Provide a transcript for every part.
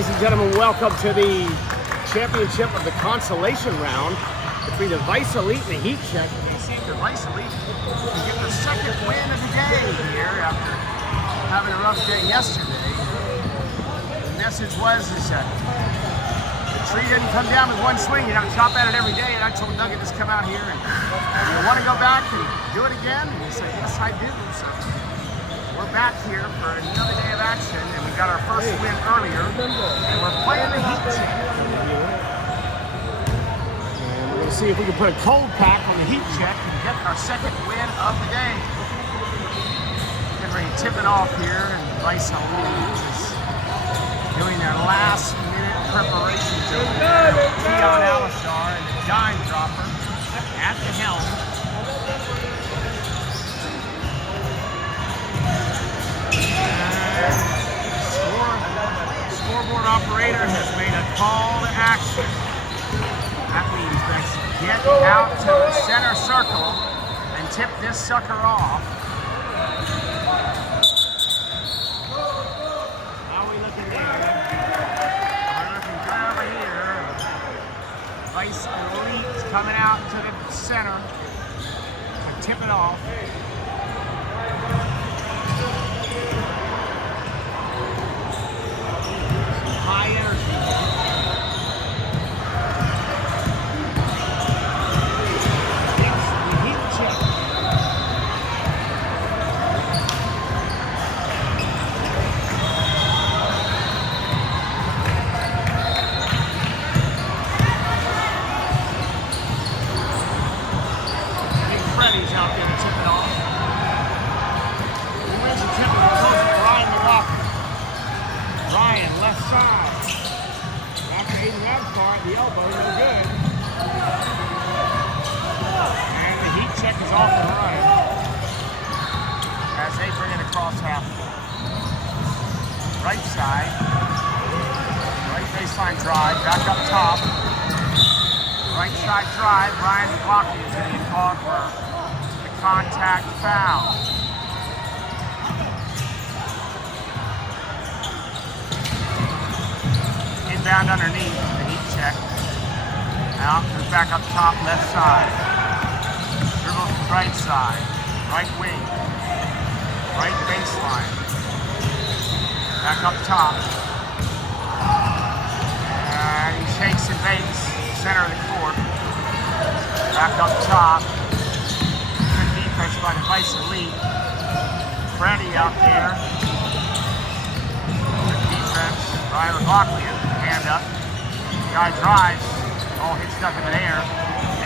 Ladies and gentlemen, welcome to the championship of the consolation round between the Vice Elite and the Heat Check. They seem the Vice Elite to get the second win of the day here after having a rough day yesterday. The message was that the tree didn't come down with one swing. You don't chop at it every day. And I told Nugget, just come out here and you want to go back and do it again? And he said, yes, I do. So we're back here for another day of action, and we got our first win earlier, and we're playing the Heat Check. And we're going to see if we can put a cold pack on the Heat Check And get our second win of the day. Getting ready to tip it off here, and Vice Elite is doing their last minute preparation to Keon Alashar and the dime dropper at the helm. Scoreboard operator has made a call to action. That means let's get out to the center circle and tip this sucker off. How are we looking there? We're looking good over here. Vice Elite coming out to the center to tip it off. High energy. It's the Heat Check. Big Freddy's out there to tip it off. Who wins the tip? Ryan Maghakian. Ryan, left side. After Aiden Radfar at the elbow, no good. And the Heat Check is off and running as they bring it across half. Right side. Right baseline drive. Back up top. Right side drive. Ryan Maghakian is getting called for the contact foul. Inbound underneath the Heat Check. Out, goes back up top, left side. Dribbles to right side. Right wing. Right baseline. Back up top. And he shakes and bakes. Center of the court. Back up top. Good defense by the Vice Elite. Freddy out there. Good defense. Ryan Maghakian. Hand up. Guy drives. All hits stuck in the air.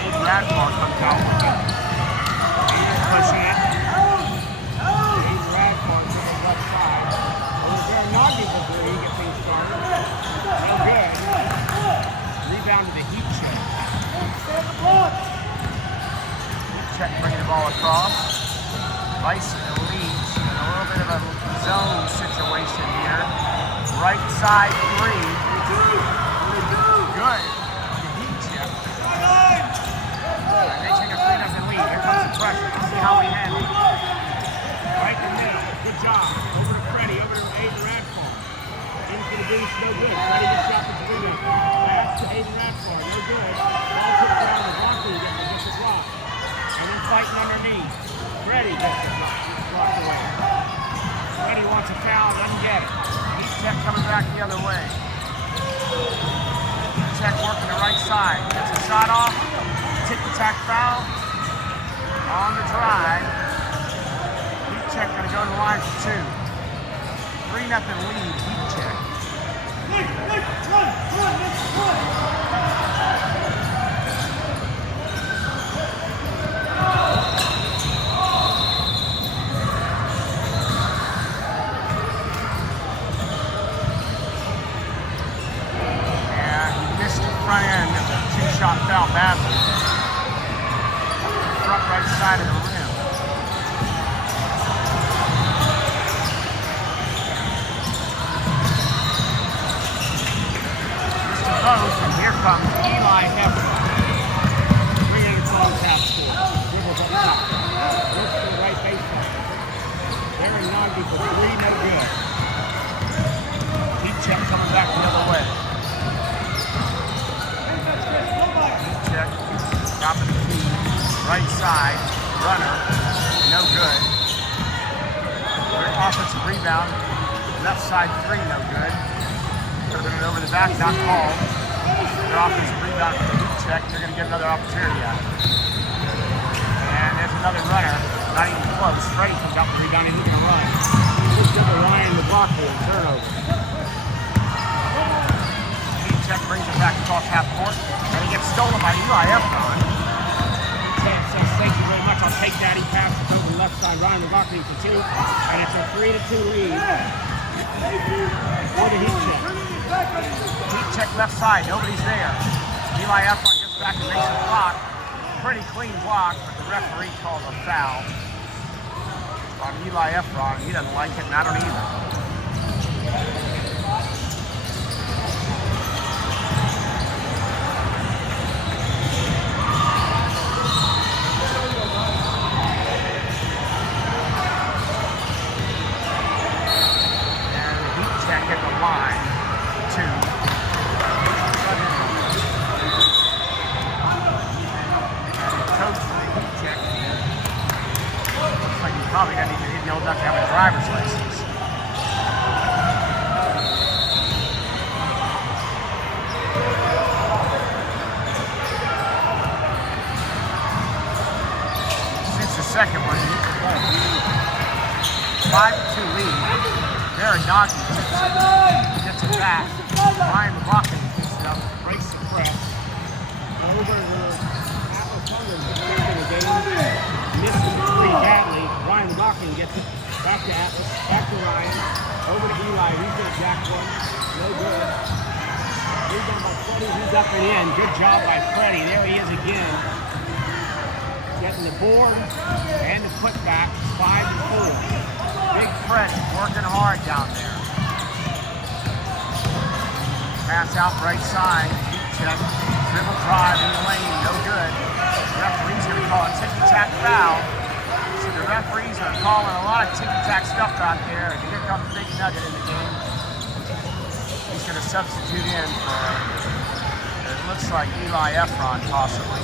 Aiden Radfar comes out with it. Aiden's pushing it. Aiden Radfar to the left side. Over there, Naghdi will do. He gets things started. No good. Rebound to the Heat Check. Heat Check bringing the ball across. Vice Elite in a little bit of a zone situation here. Right side three. Good. The Heat Check. They take a 3-0 lead. Here comes the pressure. Let's see how we handle it. Right in the middle. Good job. Over to Freddy. Over to Aiden Radfar. Into the boost. No good. Freddy gets shot to the window. Pass to Aiden Radfar. No good. Ball tipped down to Rocky. Gets his block. And then fighting underneath. Freddy gets it. Blocked away. Freddy wants a foul. Doesn't get it. Heat Check coming back the other way. Heat Check working the right side. Gets a shot off. Tick-tack foul. On the drive. Heat Check going to go to the line for two. 3-0 lead. Heat Check. Front end of the two-shot foul badly. Front right side of the rim. Mr. Post, and here comes Eli Efron. 3-8 close half score. Dribbles up top. Looks to the right baseline. Naghdi for three, no good. Heat Check coming back the other way. rebound. Left side three, no good. Could have been over the back, not called. Their offensive rebound for the heat check. They're going to get another opportunity at it. And there's another runner. Not even close. Freddy comes out the rebound and he's going to run. This is the Ryan Maghakian turnover. Heat check brings it back across half court. And he gets stolen by Eli Efron. Says, thank you very much. I'll take that. He passes over the left side. Ryan Maghakian for two. And it's a 3-2 lead. For the heat check. Heat check left side. Nobody's there. Eli Efron gets back and makes a block. Pretty clean block, but the referee calls a foul on Eli Efron. He doesn't like it, and I don't either. Hit the line to coach for the heat check. Looks like he probably doesn't even know enough to have a driver's license. Since the second one, 5-2 lead. Naghdi gets it back. Ryan Maghakian picks it up, breaks the press. Over to Atlas Hunger in the game. Misses it pretty badly. Ryan Maghakian gets it back to Atlas, back to Ryan. Over to Eli. He's going to jack one. No good. Rebound by Freddy. He's up and in. Good job by Freddy. There he is again. Getting the board and the putback. 5-4. Big Freddy working hard down there. Pass out right side. Heat check. Dribble drive in the lane. No good. The referee's going to call a ticky-tack foul. So the referees are calling a lot of ticky-tack stuff out there. And here comes Big Nugget in the game. He's going to substitute in for, it looks like Eli Efron possibly.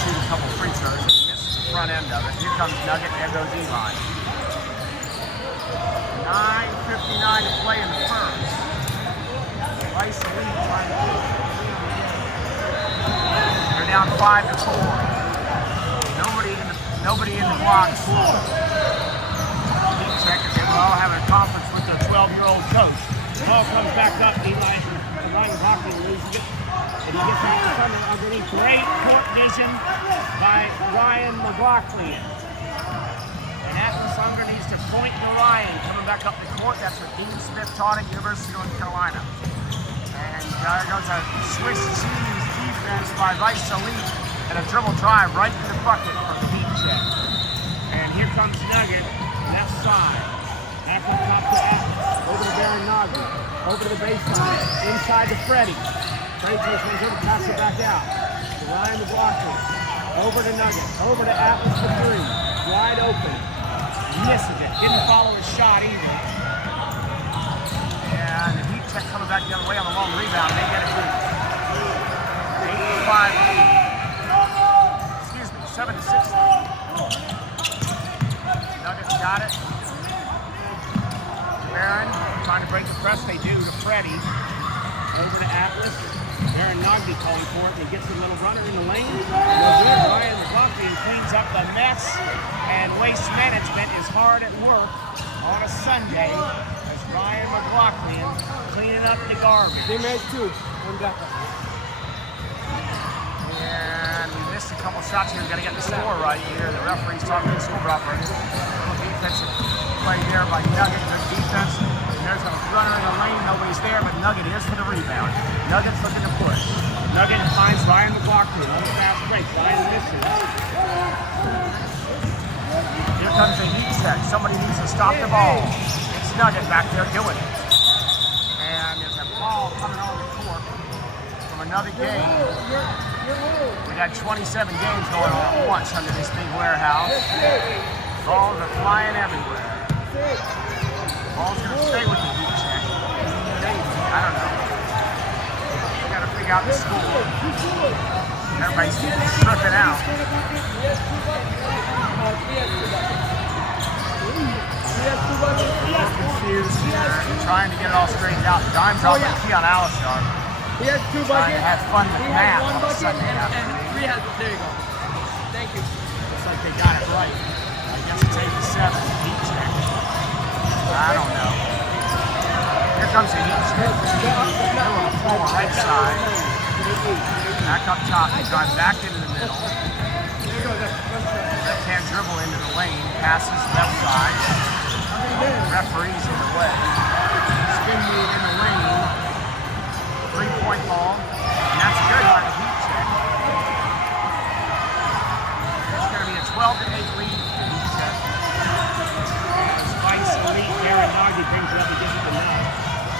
Shoot a couple free throws. Front end of it. Here comes Nugget, there goes Eli. 9:59 to play in the first. Vice lead trying to do it. They're down 5-4. Nobody in the box. Heat checkers, they were all having a conference with their 12-year-old coach. Ball comes back up. Eli Efron loses it. And he gets out the thunder underneath. Great court vision by Ryan Maghakian. And Atlas Unger needs to point to Ryan coming back up the court. That's what Dean Smith taught at University of North Carolina. And there goes a Swiss cheese defense by Vice Elite and a dribble drive right to the bucket for the heat check. And here comes Nugget, left side. Back up top to Atlas. Over to Naghdi. Over to the baseline. Inside to Freddy. Freddy takes one good, pass it back out. To Ryan Maghakian. Over to Nugget. Over to Atlas for three. Wide open. Misses it. Didn't follow his shot either. And the heat check coming back the other way on the long rebound. They get it good. 8-5 lead. Excuse me, 7-6 lead. Nuggets got it. Aaron trying to break the press. They do to Freddy. Over to Atlas. Aaron Naghdi calling for it, and he gets the little runner in the lane. Ryan Maghakian cleans up the mess, and waste management is hard at work on a Sunday as Ryan Maghakian cleaning up the garbage. They made two. And we missed a couple shots here. We've got to get the score right here. The referee's talking to the score operator. Little defensive play there by Nugget. Good defense. There's a runner in the lane, nobody's there, but Nugget is for the rebound. Nugget's looking to push. Nugget finds Ryan Maghakian on the fast break. Ryan misses. Here comes the heat check. Somebody needs to stop the ball. It's Nugget back there doing it. And there's a ball coming on the court from another game. We got 27 games going on at once under this big warehouse. Balls are flying everywhere. Ball's gonna stay with the heat check. Maybe, I don't know. We gotta figure out the score. Everybody's stripping out. trying to get it all straightened out. Dime's off the key on Alistar. He has 2 Trying buckets. to have fun with He math has 1 on bucket Sunday and afternoon. 3 has. There you go. Thank you. Looks like they got it right. I guess it's 8-7. Heat check. I don't know. Here comes the heat check. Middle of the floor, right side. Back up top. He drives back into the middle. Left-hand dribble into the lane. Passes left side. Referee's in the way. Spin move in the lane. 3-point ball. And that's good by the heat check. It's going to be a 12-8 lead for the heat check. Spice elite Aaron Naghdi brings it up and gives it to Ned.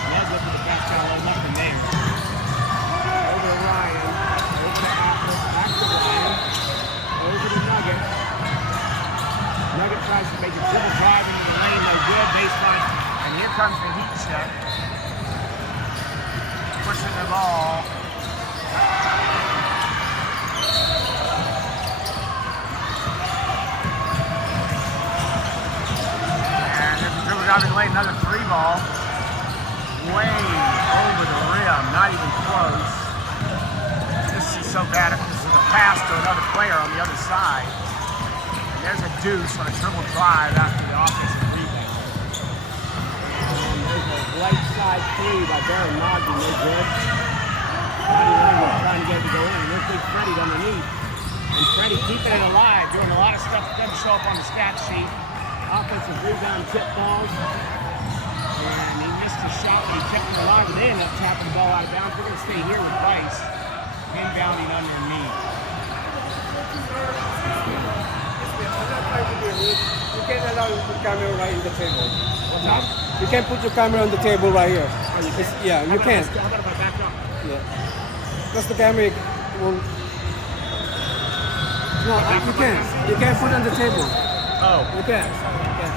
Ned's up to the back down, let nothing there. Over to Ryan. Over to Atlas. Back to Ryan. Over to Nugget. Nugget tries to make a dribble drive into the lane. No good. Baseline. And here comes the heat check. Pushing the ball. And there's a dribble driving lane, another 3 ball. Way over the rim, not even close. This is so bad if this is a pass to another player on the other side. And there's a deuce on a dribble drive after the offensive rebound. And there's a right side 3 by Baron Naghdi. No good. Freddy was trying to get it to go in. There's big Freddy underneath. And Freddy keeping it alive, doing a lot of stuff that doesn't show up on the stat sheet. Offensive rebound, tip balls. And he missed his shot when he kept it alive. And they ended up tapping the ball out of bounds. We're going to stay here with Rice. Inbounding underneath. You can't allow you to put camera right in the table. What's up? You can't put your camera on the table right here. Oh, you can't? Yeah, you can. How about if I back up? Yeah. Because the camera won't. No, you can't. You can't put it on the table. Oh. You can't. You can't.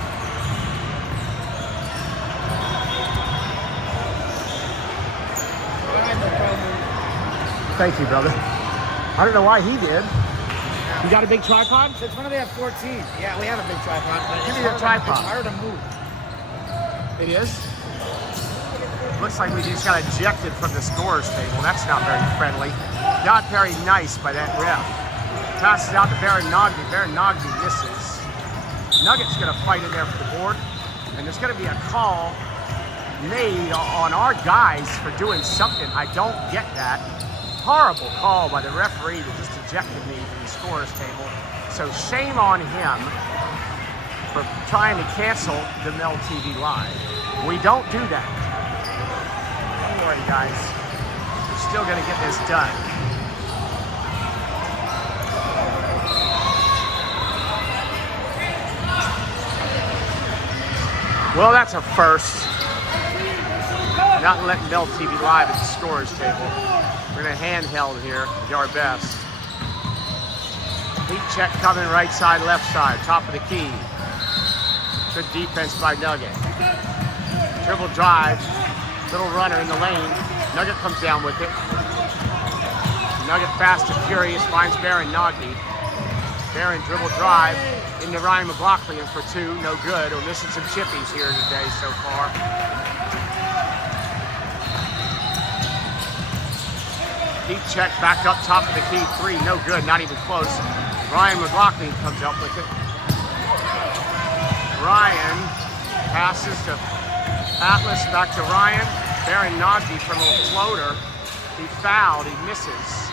Thank you, brother. I don't know why he did. You got a big tripod? Since when do they have 14? Yeah, we have a big tripod. But Give me your tripod. It's harder to move. It is? Looks like we just got ejected from the scorer's table. That's not very friendly. Not very nice by that ref. Passes out to Baron Naghdi. Baron Naghdi misses. Nugget's going to fight in there for the board. And there's going to be a call made on our guys for doing something. I don't get that. Horrible call by the referee that just ejected me from the scorer's table. So shame on him for trying to cancel the Mel TV Live. We don't do that. Don't worry, guys. We're still going to get this done. Well, that's a first. Not letting Mel TV Live at the scorer's table. We're going to handheld here, do our best. Heat check coming right side, left side, top of the key. Good defense by Nugget. Dribble drive, little runner in the lane. Nugget comes down with it. Nugget fast and furious, finds Baron Naghdi. Baron dribble drive into Ryan Maghakian for 2, no good. We're missing some chippies here today so far. Heat check back up top of the key, 3, no good, not even close. Ryan Maghakian comes up with it. Ryan passes to Atlas, back to Ryan. Baron Naghdi from a little floater. He fouled, he misses.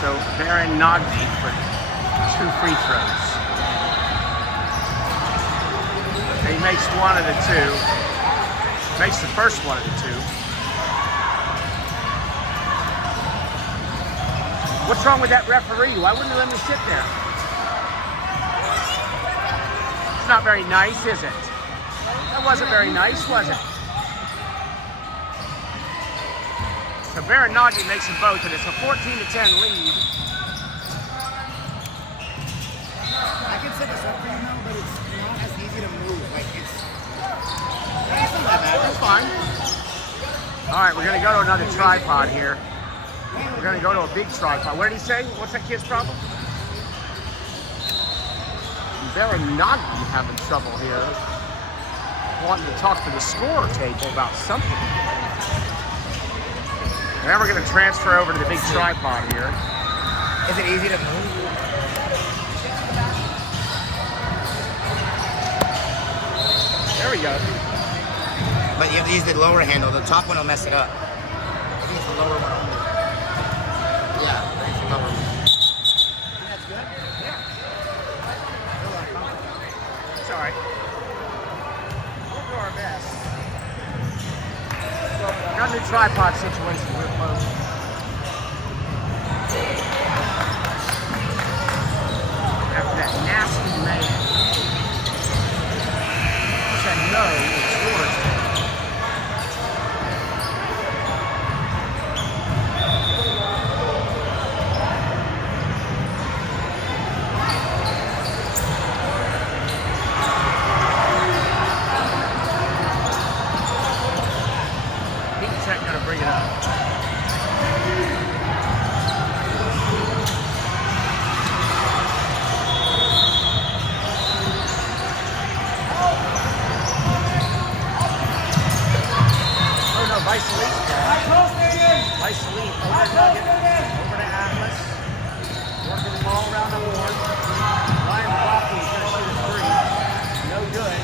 So Baron Naghdi for 2 free throws. He makes one of the 2. Makes the first one of the 2. What's wrong with that referee? Why wouldn't he let me sit there? It's not very nice, is it? That wasn't very nice, was it? So Baron Naghdi makes them both, and it's a 14-10 lead. I can set this up for you now, but it's not as easy to move. Like, it's not that bad. That's fine. All right, we're gonna go to another tripod here. We're gonna go to a big tripod. What did he say? What's that kid's problem? They're not having trouble here. Wanting to talk to the score table about something. Now we're gonna transfer over to the big tripod here. Is it easy to move? There we go. But you have to use the lower handle. The top one will mess it up. I think it's the lower one only. Yeah, it's the lower one. That's good? Yeah. It's all right. We'll do our best. So, got a new tripod situation real close. After that nasty man said no to scores. Bring it up. Oh no, Vice Elite. Vice Elite over to Nugget, over to Atlas. Working the ball around the board. Ryan Maghakian is going to shoot a three. No good.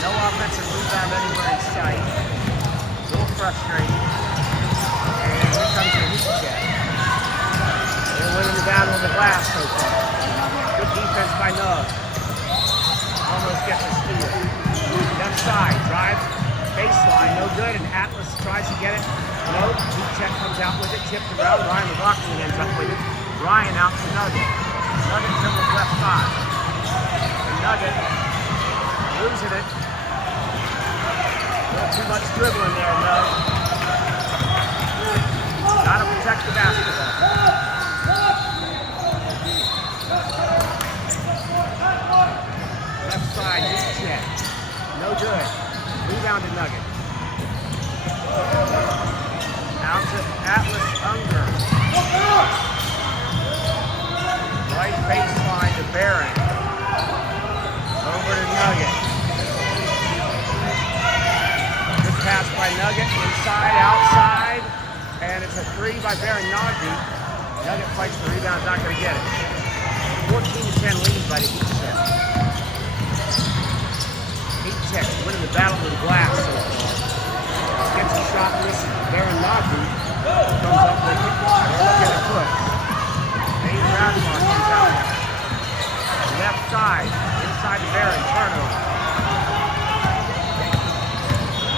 No offensive rebound anywhere in sight. A little frustrating. And here comes the heat check. They're winning the battle on the glass so far. Good defense by Nug. Almost gets a steal. Left side, drives, baseline, no good, and Atlas tries to get it. No, heat check comes out with it, tipped around. Ryan Maghakian ends up with it. Ryan out to Nugget. Nugget dribbles left side. And Nugget losing it. A little too much dribbling there, Nug. Gotta protect the basketball. Left side, heat check. No good. Rebound to Nugget. Out to Atlas Unger. Right baseline to Barron. Over to Nugget. Good pass by Nugget. Inside, outside. And it's a three by Naghdi. Nugget fights the rebound, not going to get it. 14-10 lead by the Heat check. Heat check winning the battle with the glass so far. Gets a shot, misses. Naghdi comes up with it. They're looking at push. Aiden Radfar comes out. Left side, inside to Barron, turnover.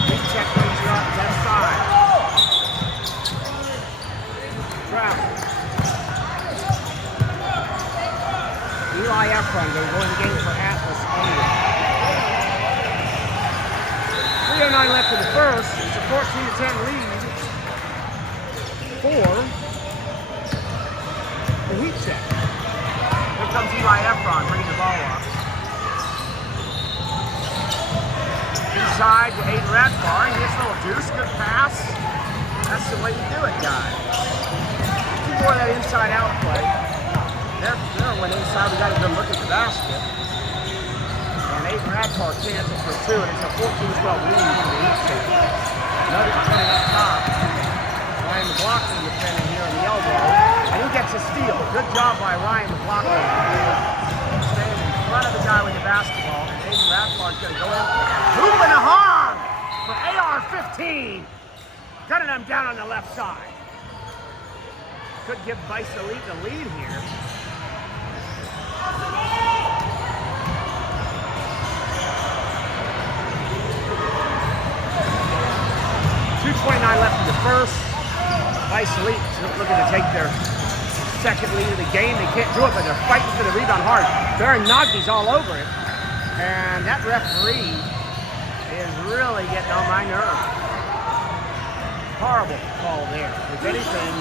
Heat check brings it up, left side. Eli Efron going to go in the game for Atlas only. 3:09 left in the first. It's a 14-10 lead for the Heat check. Here comes Eli Efron bringing the ball up. Inside to Aiden Radfar. He gets a little deuce. Good pass. That's the way you do it, guys. More of that inside-out play. There went inside. We got a good look at the basket. And Aiden Radfar cancels for two, and it's a 14-12 lead for the Heat check. Nugget putting up top. Ryan Maghakian defending here on the elbow, and he gets a steal. Good job by Ryan Maghakian. Staying in front of the guy with the basketball, and Aiden Radfar's going to go in. Hoop and a harm for AR-15. Cutting them down on the left side. Could give Vice Elite the lead here. .229 left in the first. Vice Elite looking to take their second lead of the game. They can't do it, but they're fighting for the rebound hard. Naghdi's all over it. And that referee is really getting on my nerves. Horrible call there. If anything,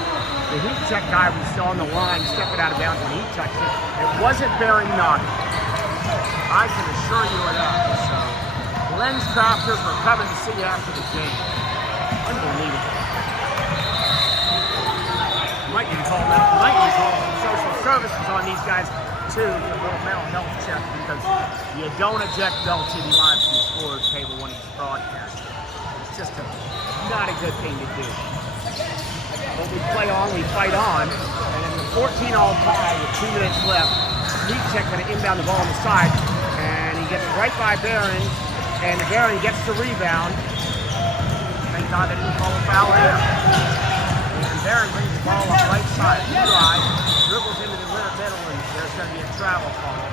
the Heat check guy was still on the line, stepping out of bounds when he touched it. It wasn't Naghdi. I can assure you it is. So, lens crafters were coming to see after the game. Unbelievable. guys, too, a little mental health check, because you don't eject Bell TV Live from the scorer's table when it's broadcasted. It's just not a good thing to do. But we play on, we fight on, and in the 14-all tie with 2 minutes left, Heat Check going to inbound the ball on the side, and he gets right by Barron, and Barron gets the rebound. Thank God they didn't call a foul there. And Barron brings the ball up right side. Eli dribbles into the middle, and there's going to be a travel call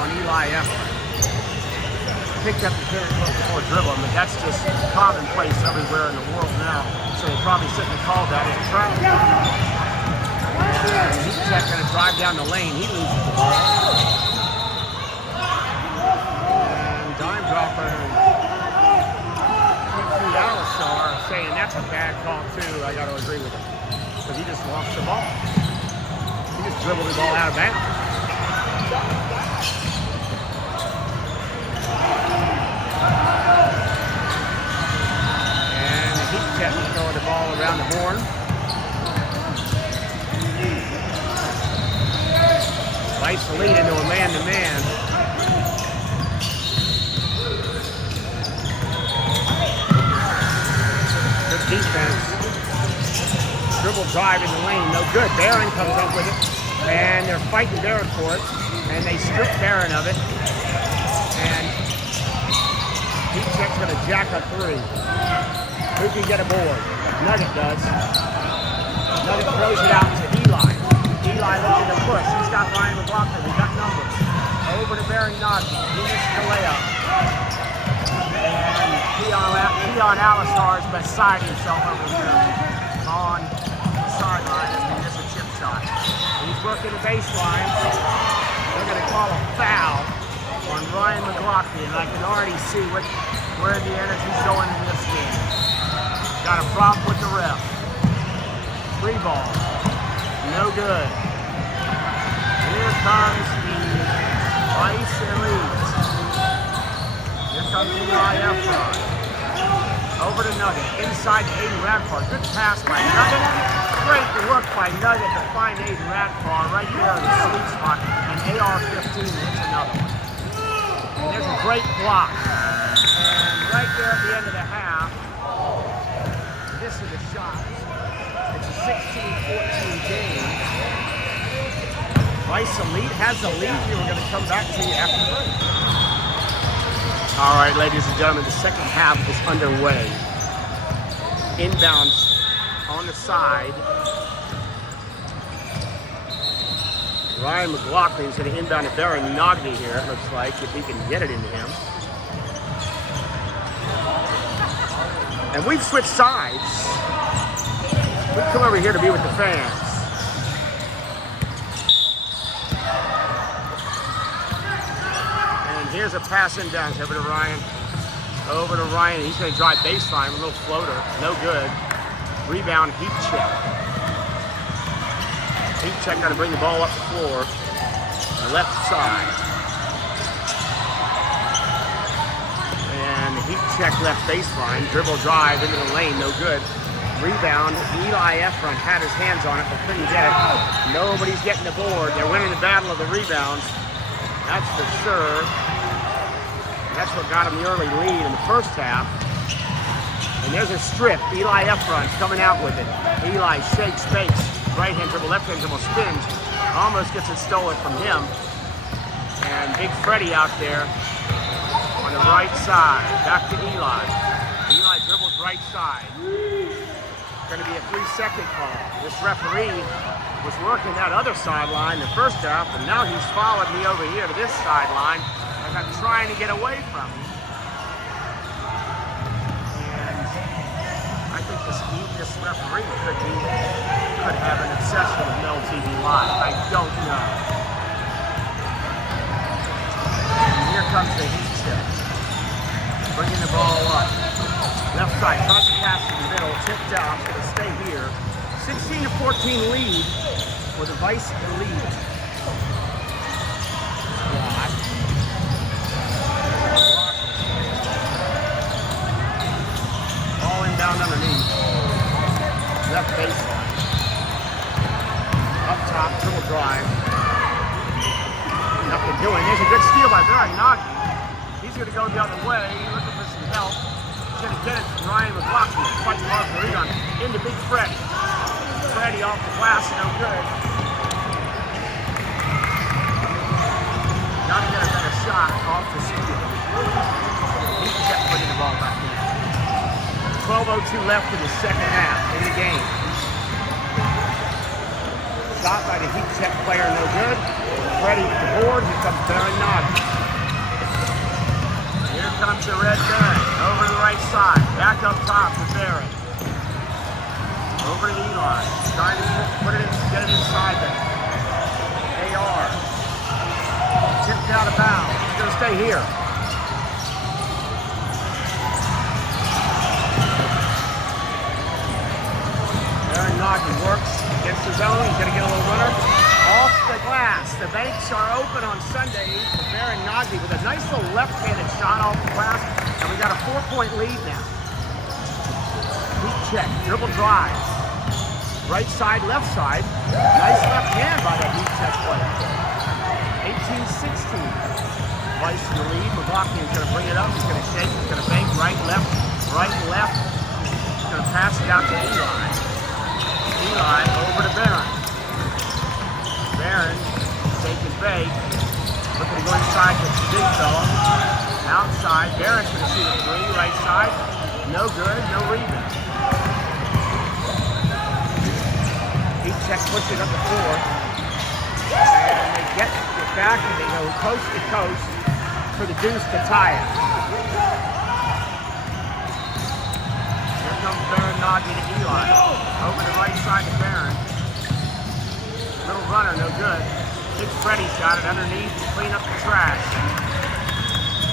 on Eli Efron. Picked up the carry before dribbling, but that's just commonplace everywhere in the world now. So they probably shouldn't have called that as a travel. And Heat Check going to drive down the lane. He loses the ball. And dime dropper. Alistar saying that's a bad call too. I got to agree with him because he just lost the ball. He just dribbled the ball out of bounds. And the Heat Check is throwing the ball around the horn. Vice the lead into a man-to-man. Good defense. Dribble drive in the lane, no good. Barron comes up with it, and they're fighting Barron for it, and they strip Barron of it. And Heat Check's gonna jack a 3. Who can get a board? Nugget does. Nugget throws it out to Eli. Eli looking to push. He's got Ryan McLaughlin. We got numbers. Over to Barry Naghdi. He missed the layup. And Keon Alistar is beside himself over here on the sideline as he misses a chip shot. He's working the baseline. They're going to call a foul on Ryan McLaughlin. I can already see where the energy's going in this game. Got a problem with the ref. 3 ball. No good. Here comes the Ice Elite. Here comes Eli Efron. Over to Nugget. Inside to Aiden Radfar. Good pass by Nugget. Great work by Nugget to find Aiden Radfar right there in the sweet spot. And AR-15 hits another one. And there's a great block. And right there at the end of the half, this is the shot. It's a 16-14 game. Vice Elite has the lead here. We're going to come back to you after the break. All right, ladies and gentlemen, the second half is underway. Inbounds on the side. Ryan McLaughlin is going to inbound to Barry Naghdi here, it looks like, if he can get it into him. And we've switched sides. We've come over here to be with the fans. And here's a pass inbounds over to Ryan. Over to Ryan. He's going to drive baseline with a little floater. No good. Rebound, Heat Check. Heat Check got to bring the ball up the floor. The left side. And Heat Check left baseline. Dribble drive into the lane. No good. Rebound. Eli Efron had his hands on it but couldn't get it. Nobody's getting the board. They're winning the battle of the rebounds. That's for sure. That's what got them the early lead in the first half. And there's a strip. Eli Efron's coming out with it. Eli shakes, fakes. Right hand dribble, left hand dribble, spins. Almost gets it stolen from him. And big Freddy out there on the right side. Back to Eli. Eli dribbles right side. Going to be a 3-second call. This referee was working that other sideline the first half, and now he's followed me over here to this sideline like I'm trying to get away from him. And I think this referee could have an obsession with Mel TV Live. I don't know. And here comes the Heat Check. Bringing the ball up. Left side, tries to pass in the middle, tipped out, going to stay here. 16-14 lead for the Vice Elite. Ball inbound underneath. Left baseline. drive. Nothing doing. There's a good steal by Naghdi. He's going to go the other way, looking for some help. He's going to get it from Ryan Maghakian. Fighting off the rebound into Big Freddy. Freddy off the glass, no good. Got to get a better shot off the steal. He kept putting the ball back in. 12:02 left in the second half in the game. Shot by the heat check player, no good. Freddy with the board, here comes Naghdi. Here comes the red Baron, over to the right side, back up top to Baron. Over to Eli, trying to put it in, get it inside there. AR. Tipped out of bounds, he's gonna stay here. Naghdi works against his own. He's going to get a little runner off the glass. The banks are open on Sunday for Baron Naghdi with a nice little left-handed shot off the glass. And we got a 4-point lead now. Heat check, dribble drive. Right side, left side. Nice left hand by that heat check player. 18-16. Vice in the lead. Maghakian is going to bring it up. He's going to shake. He's going to bank right, left, right, left. He's going to pass it out to Eli. Eli over to Baron. Baron, take and bake. Looking to go inside with the big fella. Outside, Baron's going to shoot a three, right side. No good, no rebound. Heat check, push it up the floor. And they get it back and they go coast to coast for the deuce to tie it. Here comes Baron Naghdi to Eli. Over the right side to Baron. Little runner, no good. Big Freddy's got it underneath to clean up the trash.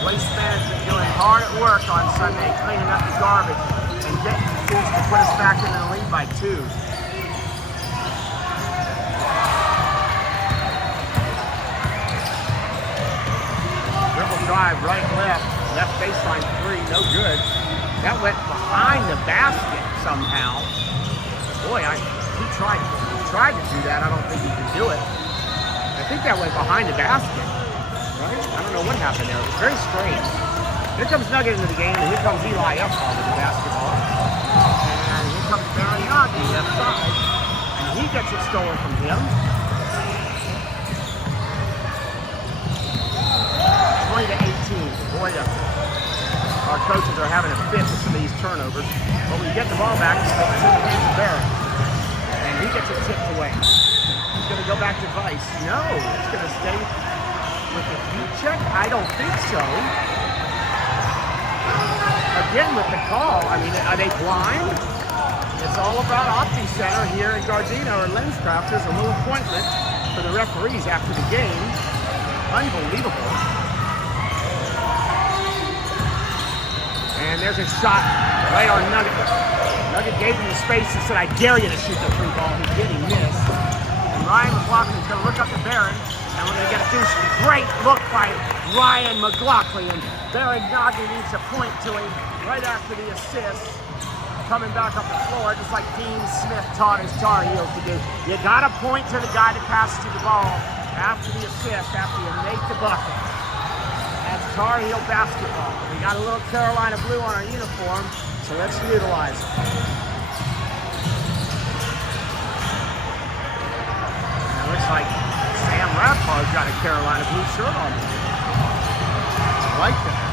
Waste management doing hard at work on Sunday, cleaning up the garbage and getting the Deuce to put us back in the lead by 2. Dribble drive, right, left baseline 3, no good. That went behind the basket somehow. Boy, he tried to do that. I don't think he could do it. I think that went behind the basket, right? I don't know what happened there. It was very strange. Here comes Nugget into the game, and here comes Eli Efron with the basketball. And here comes Baron Naghdi left side, and he gets it stolen from him. 20-18. Boy, our coaches are having a fit with some of these turnovers. But when you get the ball back, it's in the hands of Baron. And he gets it tipped away. He's going to go back to Vice. No, it's going to stay with the heat check? I don't think so. Again, with the call, I mean, are they blind? It's all about Opti Center here in Gardena or LensCrafters, a little appointment for the referees after the game. Unbelievable. And there's a shot right on Nugget. Nugget gave him the space and said, I dare you to shoot the 3 ball. He did, he missed. And Ryan McLaughlin is going to look up to Baron, and we're going to get a deuce. Great look by Ryan McLaughlin. Baron Naghdi needs to point to him right after the assist. Coming back up the floor, just like Dean Smith taught his Tar Heels to do. You got to point to the guy that passes you the ball after the assist, after you make the bucket. That's Tar Heel basketball. We got a little Carolina blue on our uniform, so let's utilize it. It looks like Sam Radfar's got a Carolina blue shirt on. I like that.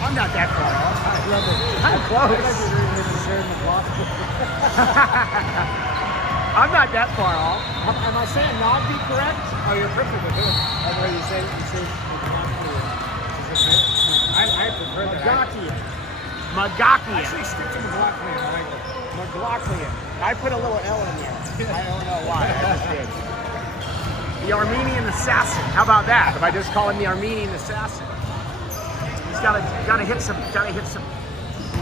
I'm not that far off. I'm close. I'm not that far off. Am I saying Naghdi correct? Oh, you're perfect with it. That's why you say I prefer that. Maghakian. Actually, stick to Maghakian. I like it. Maghakian. I put a little L in there. I don't know why. I just did. The Armenian Assassin. How about that? If I just call him the Armenian Assassin. He's gotta hit some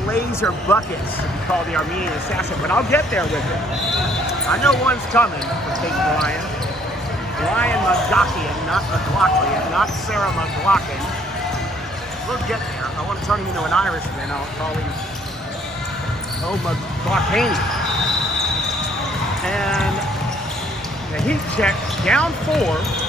laser buckets to be called the Armenian Assassin, but I'll get there with it. I know one's coming for King Brian. Ryan Maghakian, not Maghakian, not Sarah Maghakian. We'll get there. I want to turn him into an Irishman. I'll call him Maghakian. And the heat check, down 4,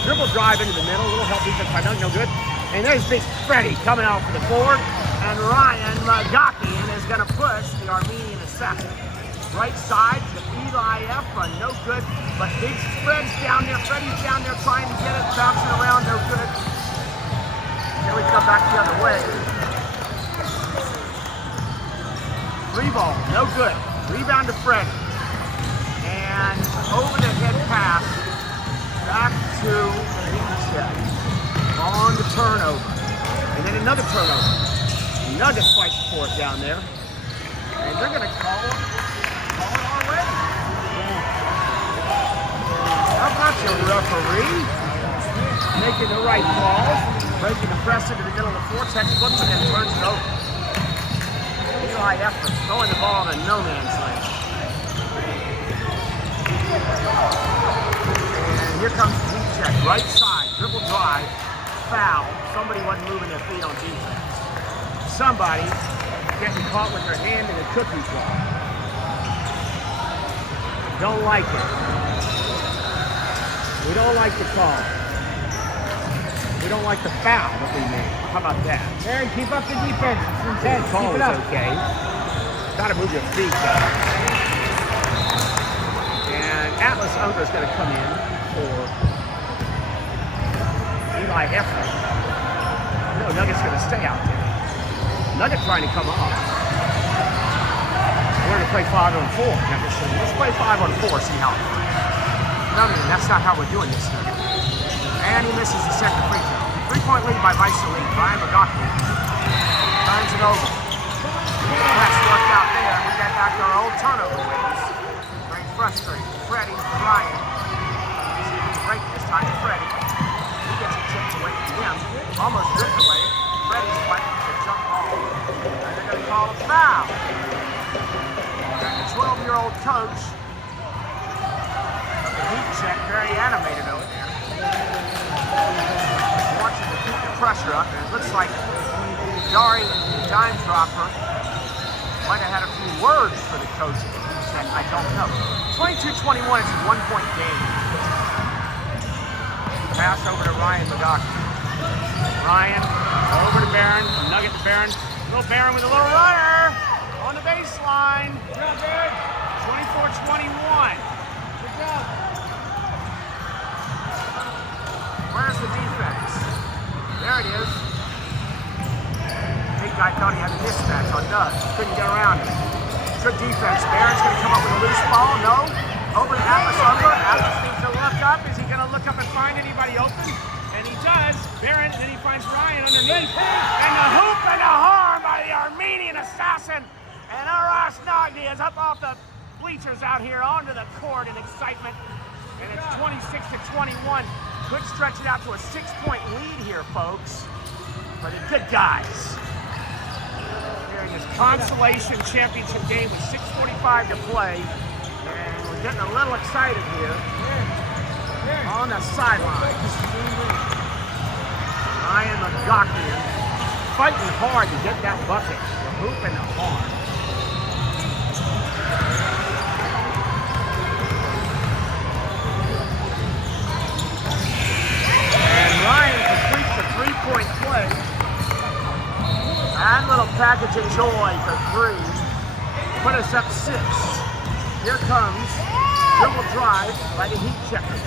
dribble drive into the middle, a little help defense by Nugget, no good. And there's big Freddy coming out for the board, and Ryan Maghakian is going to push the Armenian assassin. Right side to Eli Efron, no good, but big Fred's down there, Freddy's down there trying to get it, bouncing around, no good. Here we come back the other way. 3 ball, no good. Rebound to Freddy. And over the head pass, back to the heat check. On the turnover. And then another turnover. Nugget fights for it down there. And they're going to call it already. How about your referee? Making the right call. Breaking the press into the middle of the vortex, flips it and turns it over. Eli Efron throwing the ball to no man's land. And here comes the heat check. Right side, dribble drive, foul. Somebody wasn't moving their feet on defense. Somebody getting caught with their hand in a cookie jar. Don't like it. We don't like the call. We don't like the foul that we made. How about that? Aaron, keep up the defense. It's intense. The call Keep it is up. okay. Gotta move your feet, though. And Atlas Unger is going to come in for Eli Efron. No, Nugget's going to stay out there. Nugget trying to come off. We're going to play 5 on 4. Let's play 5 on 4, see how it goes. No, that's not how we're doing this, Nugget. And he misses the second free throw. 3-point lead by Vice Elite. Ryan Maghakian turns it over. That's worked out there. We get back to our old turnover ways. Very frustrated. Freddy, Ryan. See if he can break this time to Freddy. He gets it chipped away from him. Almost ripped away. Freddy's fighting for the jump ball. And they're going to call a foul. And the 12-year-old coach of the heat check, very animated over there. Wants him to keep the pressure up, and it looks like Dari, the dime dropper, might have had a few words for the coach. I don't know. 22-21, it's a 1-point game. Pass over to Ryan Maghakian. Ryan over to Barron, from Nugget to Barron. Little Barron with a little runner on the baseline. 24-21. Good job. Where's the defense? There it is. Big guy thought he had a mismatch on Doug. Couldn't get around it. Good defense. Barron's going to come up with a loose ball. No. Over to Atlas Unger. Atlas needs to look up. Is he going to look up and find anybody open? And he does. Barron, then he finds Ryan underneath. And the hoop and the harm by the Armenian assassin. And Aras Naghdi is up off the bleachers out here onto the court in excitement. And it's 26-21. Could stretch it out to a 6-point lead here, folks. But it's good guys. Here in this consolation championship game with 6:45 to play. And we're getting a little excited here on the sidelines. Ryan Maghakian fighting hard to get that bucket. The hoop and the horn. Ryan completes the 3-point play. And a little package of joy for 3. Put us up 6. Here comes dribble drive by the heat checkers.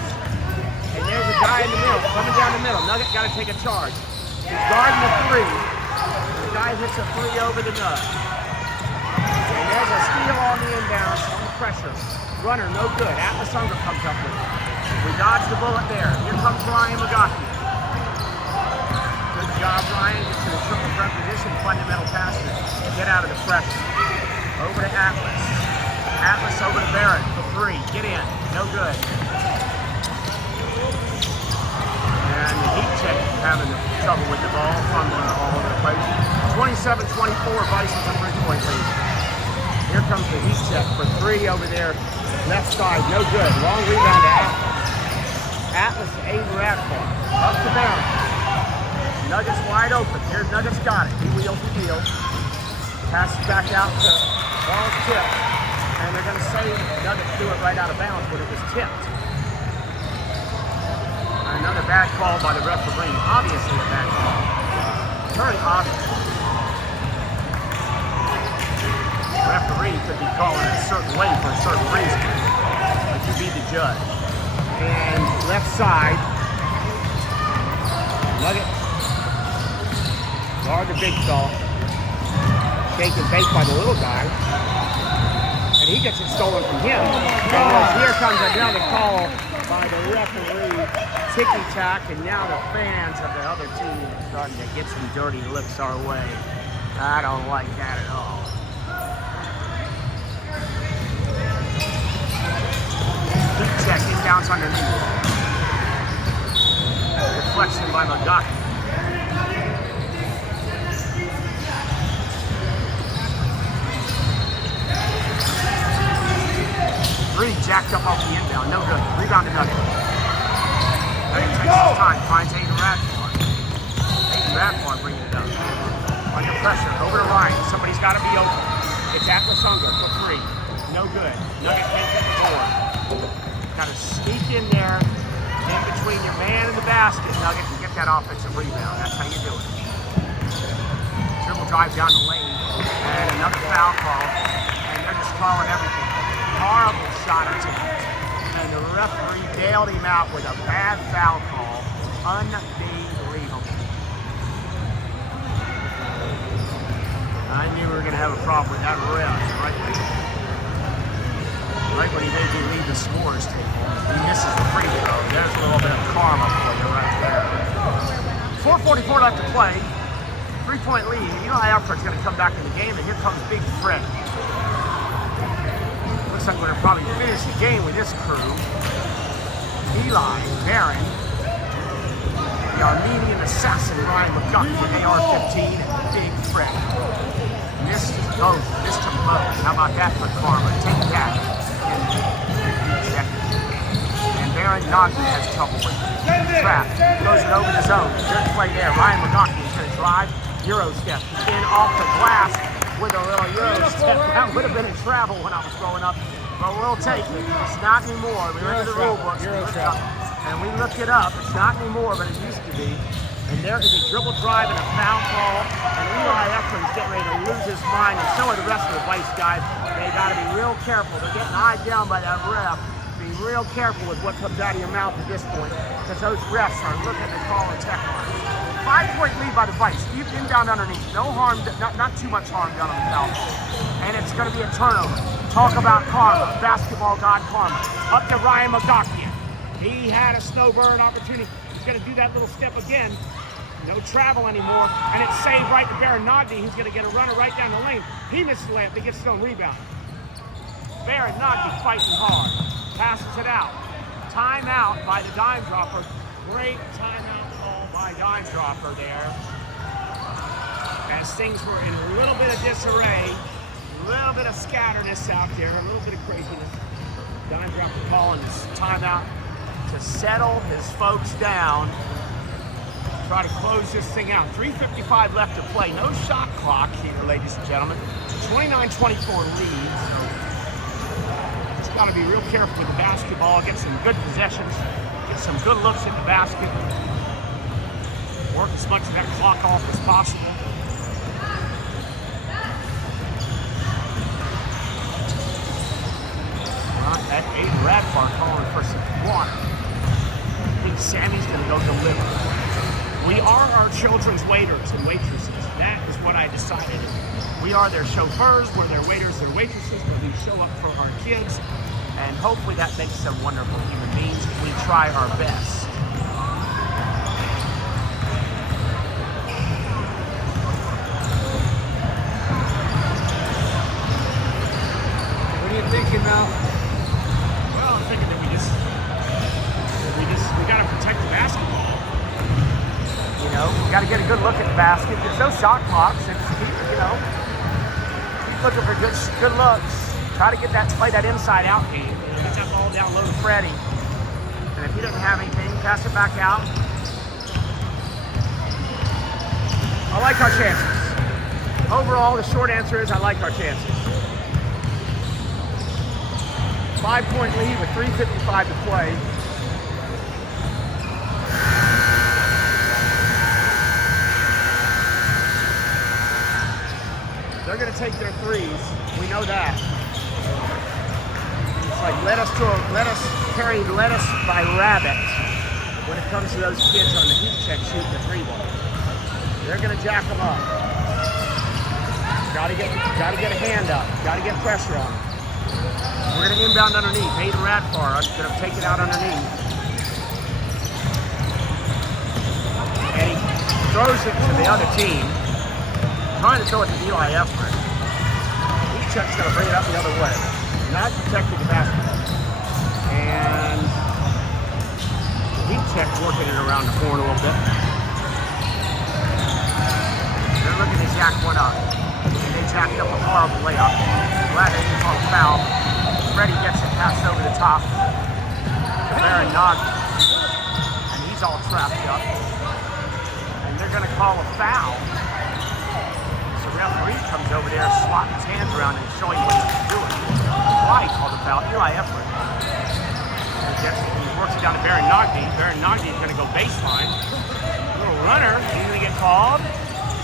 And there's a guy in the middle, coming down the middle. Nugget got to take a charge. He's guarding the 3. The guy hits a 3 over the nut. And there's a steal on the inbound, on the pressure. Runner, no good. Atlas Unger comes up with it. We dodged the bullet there. Here comes Ryan Maghakian. Good job, Ryan. Gets to the triple threat position, fundamental passes. Get out of the pressure. Over to Atlas. Atlas over to Barrett for 3. Get in. No good. And the heat check having trouble with the ball, fumbling all over the place. 27-24, Bison's a 3-point lead. Here comes the heat check for 3 over there. Left side, no good. Long rebound to Atlas. Atlas to Aiden Radfar. Up to Barron. Nuggets wide open. Here's Nuggets got it. He wheels and deals. Passes back out to ball tipped. And they're going to say Nuggets threw it right out of bounds, but it was tipped. Another bad call by the referee. Obviously a bad call. Very obvious. The referee could be calling it a certain way for a certain reason. But you be the judge. And left side, Nugget. Guard the big fella. Shake and bake by the little guy. And he gets it stolen from him. And here comes another call by the referee. Ticky-tack, and now the fans of the other team are starting to get some dirty looks our way. I don't like that at all. Deep check, inbounds underneath. Deflection by Maghakian. Three jacked up off the inbound, no good. Rebound to Nugget. Nugget takes his time, finds Aiden Radfar. Aiden Radfar bringing it up. Under pressure, over to Ryan. Somebody's got to be open. It's Atlas Unger for free. No good. Nugget can't get the board. Got to sneak in there, in between your man and the basket, Nugget, and get that offensive rebound. That's how you do it. Dribble drive down the lane, and another foul call, and they're just calling everything. Horrible shot attempt, and the referee bailed him out with a bad foul call. Unbelievable. I knew we were going to have a problem with that ref right when he made me leave the scores table. He misses the free throw. There's a little bit of karma for you right there. 4:44 left to play. 3-point lead. Eli Efron's going to come back in the game, and here comes Big Freddy. Looks like we're going to probably finish the game with this crew. Eli, Barron, the Armenian assassin Ryan Maghakian, AR-15, and Big Freddy. Missed both. Missed them both. How about that for karma? Take that. And Baron Naghdi has trouble with it. Trap. Throws it over the zone. Good play there. Ryan Maghakian is going to drive. Euro step. In off the glass with a little Euro step. That would have been in travel when I was growing up. But we'll take it. It's not anymore. We read the rule books. And we looked it up. It's not anymore, but it used to be. And there is a dribble drive and a foul call. And Eli Efron's getting ready to lose his mind. And so are the rest of the Vice guys. They got to be real careful. They're getting eyed down by that ref. Be real careful with what comes out of your mouth at this point, because those refs are looking to call a tech line. 5-point lead by the Vice. Deep inbound underneath. No harm, not too much harm done on the foul. And it's going to be a turnover. Talk about karma. Basketball god karma. Up to Ryan Maghakian. He had a snow burn opportunity. He's going to do that little step again. No travel anymore. And it's saved right to Baron Naghdi. He's going to get a runner right down the lane. He misses the layup. He gets his own rebound. Baron Naghdi fighting hard. Passes it out. Timeout by the dime dropper. Great timeout call by dime dropper there. As things were in a little bit of disarray, a little bit of scatterness out there, a little bit of craziness. Dime dropper calling this timeout To settle his folks down. Try to close this thing out. 3:55 left to play. No shot clock here, ladies and gentlemen. It's a 29-24 lead. So just got to be real careful with the basketball. Get some good possessions. Get some good looks at the basket. Work as much of that clock off as possible. That Aiden Radfar calling for some water. I think Sammy's going to go deliver. We are our children's waiters and waitresses. That is what I decided. We are their chauffeurs, we're their waiters and waitresses, but we show up for our kids, and hopefully that makes them wonderful human beings. We try our best. What are you thinking, Mel? Well, I'm thinking that we got to protect the basketball. You know, we got to get a good look at the basket. There's no shot clocks. It's keep looking for good looks. Try to play that inside out game. Get that ball down low to Freddy. And And if he doesn't have anything, pass it back out. I like our chances. Overall, the short answer is I like our chances. 5-point lead with 3:55 to play. They're going to take their threes. We know that. It's like let us carry lettuce by rabbit when it comes to those kids on the heat check shooting the three ball. They're going to jack them up. Got to get a hand up. Got to get pressure on them. We're going to inbound underneath. Aiden Radfar is going to take it out underneath. And he throws it to the other team. Trying to throw it to Eli Efron. Heat-check's going to bring it up the other way. Not protecting the basketball. And Heat-check's working it around the horn a little bit. They're looking to jack one up. And they jacked up a horrible layup. Glad they didn't call a foul. Freddy gets it passed over the top to Naghdi. And he's all trapped up. And they're going to call a foul. Referee comes over there, swatting his hands around and showing what he's doing. Why he called a foul? Eli Efron. He works it down to Naghdi. Naghdi is going to go baseline. Little runner. He's going to get called.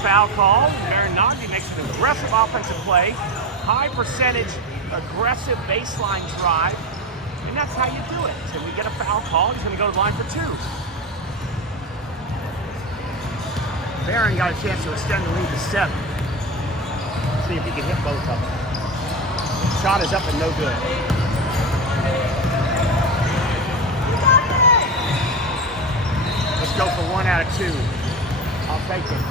Foul called. Naghdi makes an aggressive offensive play. High percentage, aggressive baseline drive. And that's how you do it. So we get a foul call. He's going to go to the line for two. Barron got a chance to extend the lead to 7. See if he can hit both of them. Shot is up and no good. Let's go for 1 out of 2. I'll take it.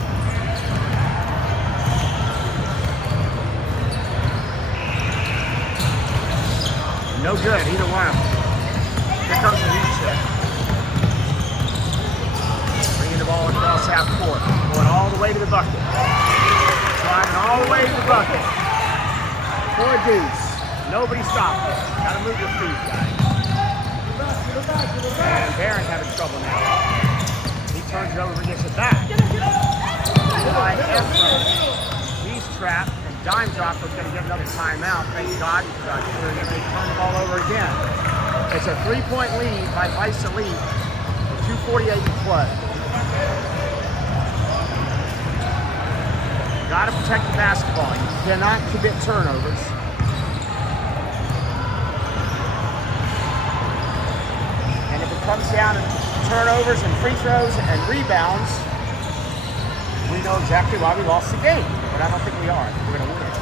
No good, either one of them. Here comes the heat check. Bringing the ball across half court. Going all the way to the bucket. Driving all the way to the bucket. For a deuce. Nobody stopped it. Gotta move your feet, guys. And Barron's having trouble now. He turns it over and gets it back. Eli Efron. He's trapped. And Dime Dropper's gonna get another timeout. Thank God. They're gonna turn the ball over again. It's a 3-point lead by Vice Elite with 2:48 to play. Got to protect the basketball. You cannot commit turnovers. And if it comes down to turnovers and free throws and rebounds, we know exactly why we lost the game. But I don't think we are. We're going to win it.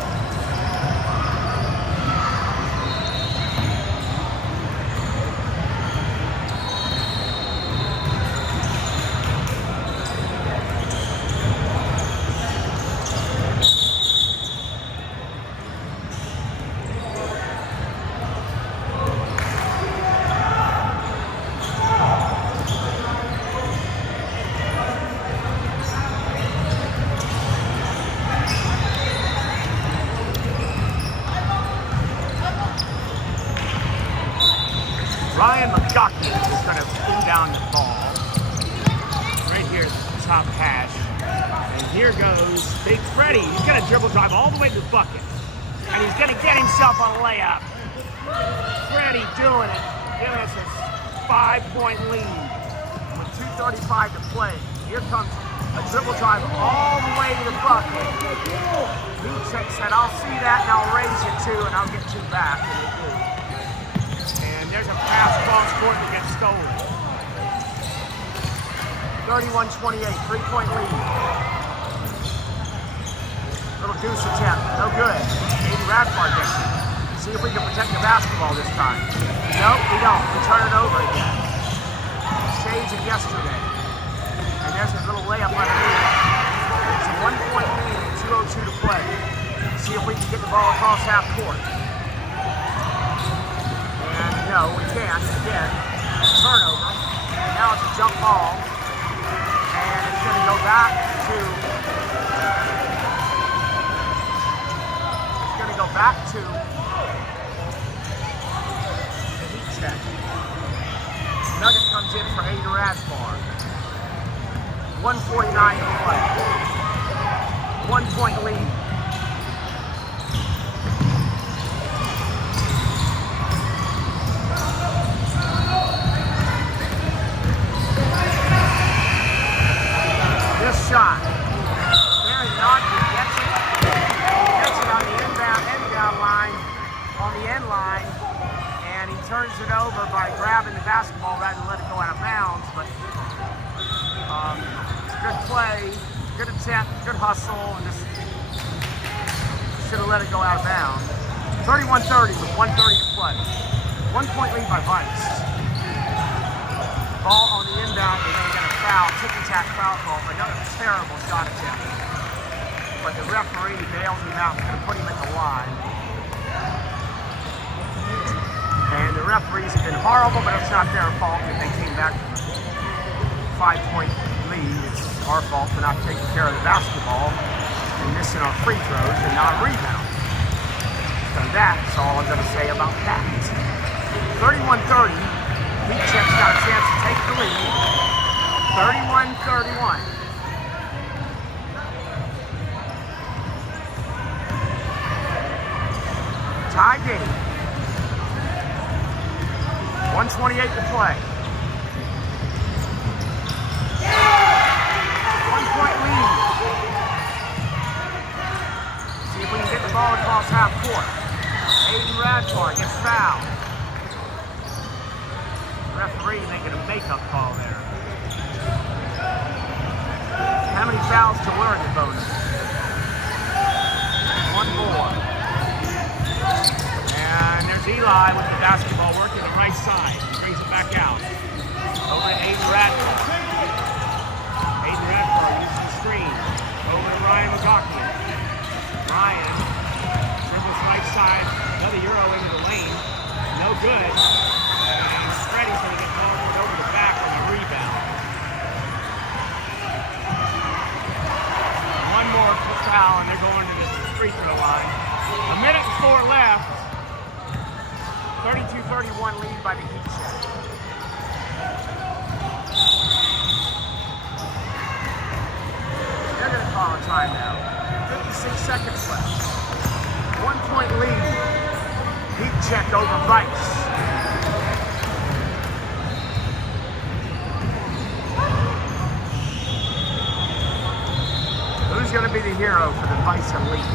Maghakian is going to inbound the ball. Right here, top hash. And here goes Big Freddy. He's going to dribble drive all the way to the bucket. And he's going to get himself a layup. Freddy doing it. Giving us a 5-point lead with 2:35 to play. Here comes a dribble drive all the way to the bucket. Heat-check said, I'll see that and I'll raise it too and I'll get you back. And they do. There's a pass cross court that gets stolen. 31-28, 3-point lead. Little deuce attempt, no good. Aiden Radfar gets it. See if we can protect the basketball this time. Nope, we don't. We turn it over again. Shades of yesterday. And there's a little layup underneath. It's a 1-point lead and 2:02 to play. See if we can get the ball across half court. No, we can't. Again, turnover. And now it's a jump ball. And it's going to go back to... It's going to go back to the heat check. Nugget Radfar. 1:49 to play. 1 point lead. This shot. Very Naghdi gets it. Gets it on the end down line, on the end line, and he turns it over by grabbing the basketball rather than let it go out of bounds. But good play, good attempt, good hustle, and just should have let it go out of bounds. 31-30 with 1:30 to play. 1 point lead by Vice. Ball on the inbound, and they got a foul, tick-and-tack foul call. Another terrible shot attempt. But the referee bails him out and put him at the line. And the referees have been horrible, but it's not their fault that they came back from a 5 point lead. It's our fault for not taking care of the basketball and missing our free throws and not rebound. So that's all I'm going to say about that. 31-30. Heat Check's got a chance to take the lead. 31-31. Tie game. 1:28 to play. 1 point lead. See if we can get the ball across half court. Aiden Radfar gets fouled. Referee making a makeup call there. How many fouls to learn the bonus? 1 more. And there's Eli with the basketball working the right side. He brings it back out. Over to Aiden Radfar. Aiden Radfar uses the screen. Over to Maghakian. Ryan dribbles right side. Another Euro into the lane. No good. Freddy's going to get called over the back on the rebound. One more foul, and they're going to the free throw line. 1 minute and 4 left. 32-31 lead by the Heat Check. They're going to call a timeout. 56 seconds left. 1 point lead. Heat Check over Vice. Who's going to be the hero for the Vice Elite?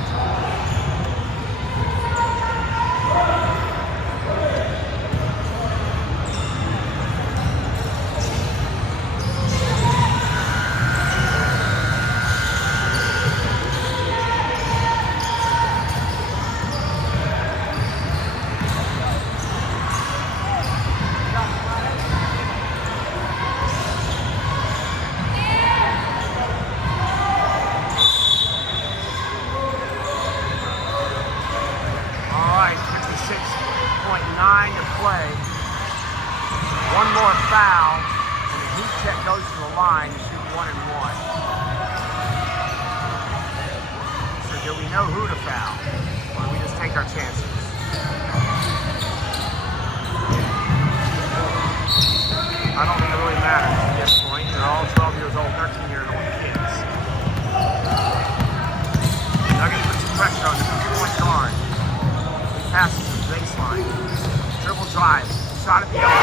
Shot at the elbow.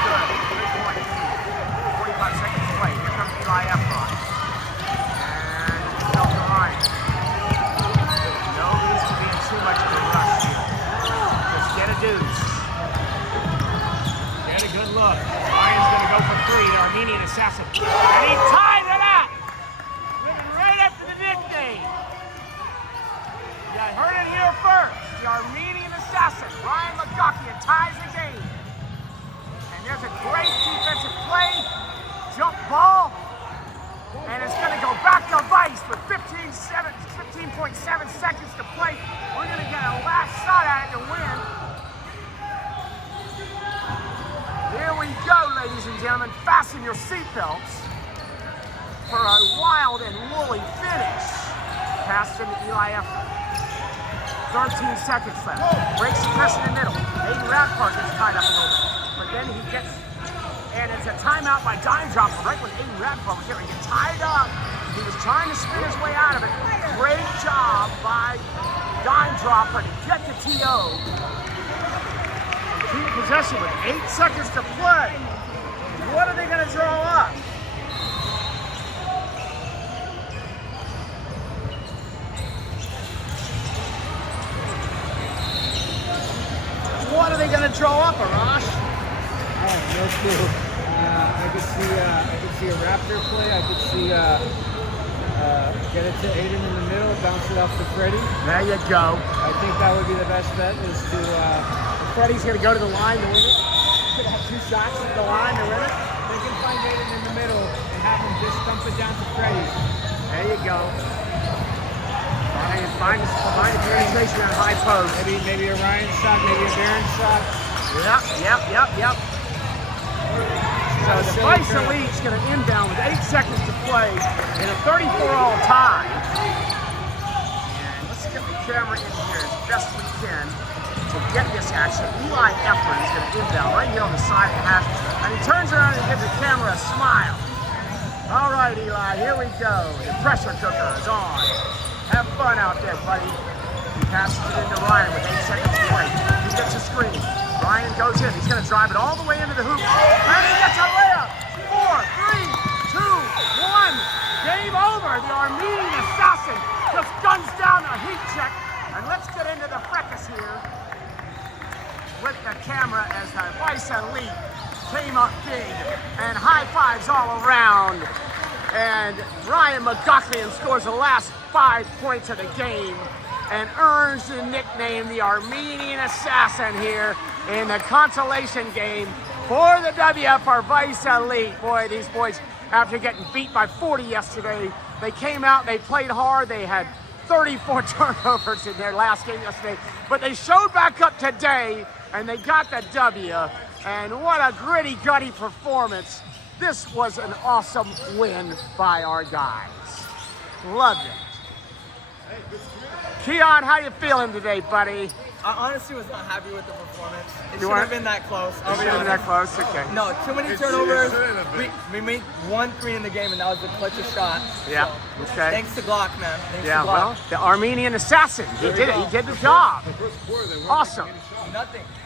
Good. 3 points. 45 seconds to play. Here comes Eli Efron. And Delta Ryan. No reason to be in too much of a rush here. Just get a deuce. Get a good look. Ryan's going to go for 3. The Armenian assassin. And he tied it up! Living right up to the nickname. You heard it here first. The Armenian assassin, Ryan Maghakian, ties the game. And there's a great defensive play, jump ball, and it's going to go back to Vice with 15.7 seconds to play. We're going to get a last shot at it to win. Here we go, ladies and gentlemen. Fasten your seatbelts for a wild and woolly finish. Pass to Eli Efron. 13 seconds left. Breaks the press in the middle. Aiden Radfar gets tied up a little bit. But then he gets And it's a timeout by Dime Dropper right when Aiden Radfar was getting tied up. He was trying to spin his way out of it. Great job by Dime Dropper to get the TO. Keep possession with 8 seconds to play. What are they going to draw up? What are they going to draw up, Arash? I have no clue. I could see a Raptor play. I could see get it to Aiden in the middle, bounce it off to Freddy. There you go. I think that would be the best bet. Is to Freddy's going to go to the line to win it. He's going to have 2 shots at the line to win it. they can find Aiden in the middle and have him just dump it down to Freddy. There you go. Find a penetration on high post. Maybe a Ryan shot, maybe a Baron shot. Yep. So the Vice Elite's going to inbound with 8 seconds to play in a 34-all tie. And let's get the camera in here as best we can to get this action. Eli Efron is going to inbound right here on the side of the hash. And he turns around and gives the camera a smile. All right, Eli, here we go. The pressure cooker is on. Have fun out there, buddy. He passes it into Ryan with 8 seconds to play. He gets a screen. Ryan goes in. He's going to drive it all the way into the hoop. And he gets a layup. 4, 3, 2, 1. Game over. The Armenian assassin just guns down a heat check. And let's get into the fracas here with the camera as the Vice Elite came up big. And high fives all around. And Ryan Maghakian scores the last 5 points of the game and earns the nickname the Armenian Assassin here in the consolation game for the W for Vice Elite. Boy, these boys, after getting beat by 40 yesterday, they came out, they played hard, they had 34 turnovers in their last game yesterday, but they showed back up today and they got the W. And what a gritty, gutty performance. This was an awesome win by our guys. Loved it. Keon, how you feeling today, buddy? I honestly was not happy with the performance. It You should have been that close. It should have been that close? Okay. No, too many turnovers. We made 1-3 in the game, and that was the clutchest shot. Yeah, So, okay. Thanks to Glock, man. Thanks Yeah, to Glock. well, the Armenian Assassin, he did it. He did the job. Awesome. Nothing.